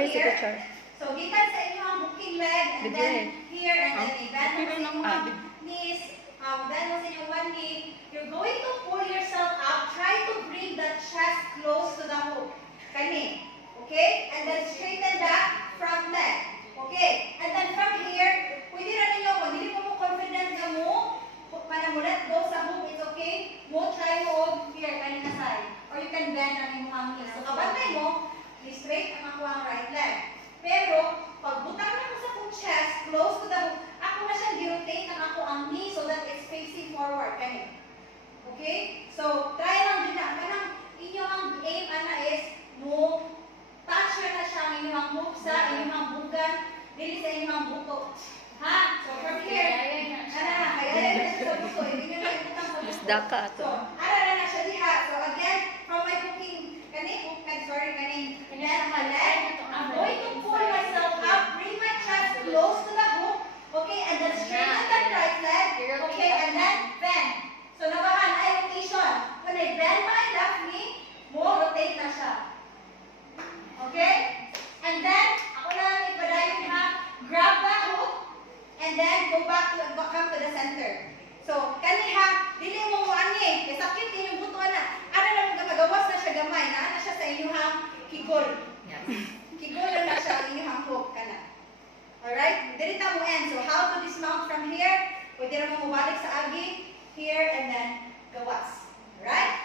here, so gikan sa inyo ang booking leg, and then here, and then i-bend mo sa inyong knees, bend mo sa inyong one knee. You're going to pull yourself up. Try to bring the chest close to the hook. Kani. Okay? And then straighten that front leg. Okay? And then from here, pwede na ninyo, kung hindi mo confident na mo, para mo let go sa hook, it's okay. Mo try mo here, kanina side. Or you can bend ang inyong knees. So kabantay mo, straight ang ako ang right leg. Pero, pag butang na mo sa akong chest, close to the hook, ako na siyang gi-rotate ang ako ang knee so that it's facing forward. Kani. Okay? So, try lang din na. Kanang inyong aim ana is mo touch na siya ang inyong hook sa inyong bugan, dili sa inyong buto. Ha? So, from here, kaya na siya sa buto. Hindi nyo na ibutang sa buto. So, na siya diha. So, again, from my hooking, kani, my leg, I'm going to pull myself up, bring my chest close to the hook, okay, and then straighten that right leg, okay, and then bend. So, nabahan ay rotation. When I bend my left knee, mo rotate na siya. Okay? And then, ako na lang ipadayon ha, grab the hook, and then go back to, come to the center. So, kani ha, dili mo mo ani, kaya sakit din yung buto na. Ano lang magawas na siya gamay, na siya sa inyong kigol. Kigol na siya ang inyong hook kana. Alright? Dili ta mo end. So, how to dismount from here? Pwede na mo balik sa agi, here, and then gawas. Alright?